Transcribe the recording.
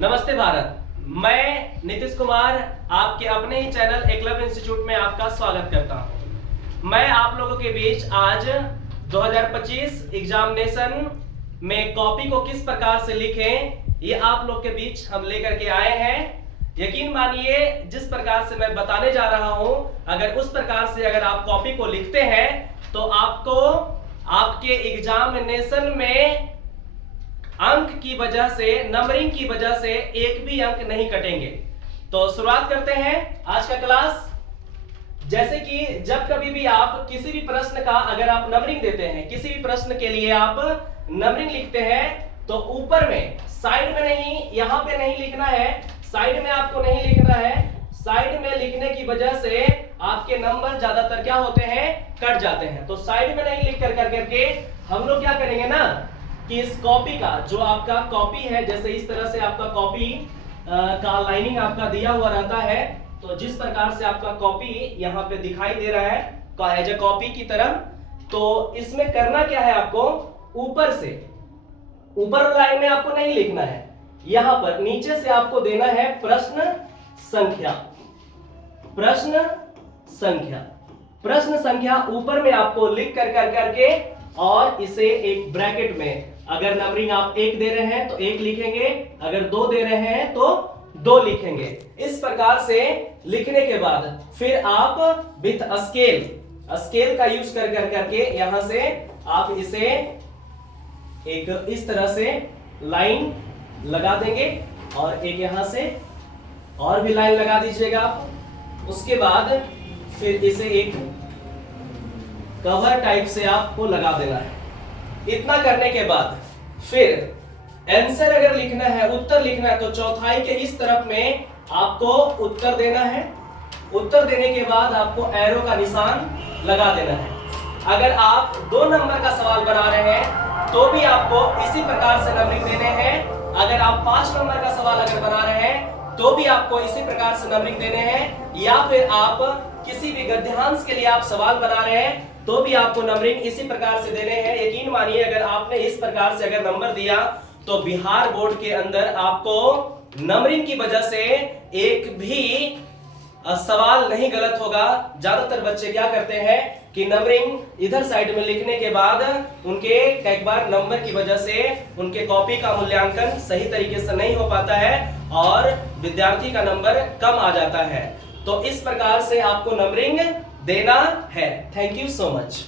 नमस्ते भारत। मैं नीतीश कुमार आपके अपने ही चैनल एकलव्य इंस्टीट्यूट में आपका स्वागत करता हूं। मैं आप लोगों के बीच आज 2025 एग्जामिनेशन में कॉपी को किस प्रकार से लिखें ये आप लोग के बीच हम लेकर के आए हैं। यकीन मानिए जिस प्रकार से मैं बताने जा रहा हूं, अगर उस प्रकार से अगर आप कॉपी को लिखते हैं तो आपको आपके एग्जामिनेशन में अंक की वजह से, नंबरिंग की वजह से एक भी अंक नहीं कटेंगे। तो शुरुआत करते हैं आज का क्लास। जैसे कि जब कभी भी आप किसी भी प्रश्न का अगर आप नंबरिंग देते हैं, किसी भी प्रश्न के लिए आप नंबरिंग लिखते हैं तो ऊपर में, साइड में नहीं, यहां पे नहीं लिखना है, साइड में आपको नहीं लिखना है। साइड में लिखने की वजह से आपके नंबर ज्यादातर क्या होते हैं, कट जाते हैं। तो साइड में नहीं लिख कर करके हम लोग क्या करेंगे ना कि इस कॉपी का, जो आपका कॉपी है, जैसे इस तरह से आपका कॉपी का लाइनिंग आपका दिया हुआ रहता है, तो जिस प्रकार से आपका कॉपी यहाँ पे दिखाई दे रहा है एज ए कॉपी की तरह, तो इसमें करना क्या है, आपको ऊपर से, ऊपर लाइन में आपको नहीं लिखना है, यहां पर नीचे से आपको देना है प्रश्न संख्या। प्रश्न संख्या, प्रश्न संख्या ऊपर में आपको लिख कर करके और इसे एक ब्रैकेट में, अगर नंबरिंग आप 1 दे रहे हैं तो 1 लिखेंगे, अगर 2 दे रहे हैं तो 2 लिखेंगे। इस प्रकार से लिखने के बाद फिर आप विथ स्केल का यूज कर करके यहां से आप इसे एक इस तरह से लाइन लगा देंगे और एक यहां से और भी लाइन लगा दीजिएगा आप। उसके बाद फिर इसे एक कवर टाइप से आपको लगा देना है। इतना करने के बाद फिर आंसर अगर लिखना है, उत्तर लिखना है, तो चौथाई के इस तरफ में आपको उत्तर देना है। उत्तर देने के बाद आपको एरो का निशान लगा देना है। अगर आप 2 नंबर का सवाल बना रहे हैं तो भी आपको इसी प्रकार से नंबरिंग देने हैं। अगर आप 5 नंबर का सवाल अगर बना रहे हैं तो भी आपको इसी प्रकार से नंबरिंग देने हैं। या फिर आप किसी भी गद्यांश के लिए आप सवाल बना रहे हैं तो भी आपको नंबरिंग इसी प्रकार से देने हैं। यकीन मानिए अगर आपने इस प्रकार से अगर नंबर दिया तो बिहार बोर्ड के अंदर आपको नंबरिंग की वजह से एक भी सवाल नहीं गलत होगा। ज्यादातर बच्चे क्या करते हैं कि नंबरिंग इधर साइड में लिखने के बाद उनके कई बार नंबर की वजह से उनके कॉपी का मूल्यांकन सही तरीके से नहीं हो पाता है और विद्यार्थी का नंबर कम आ जाता है। तो इस प्रकार से आपको नंबरिंग देना है। Thank you so much.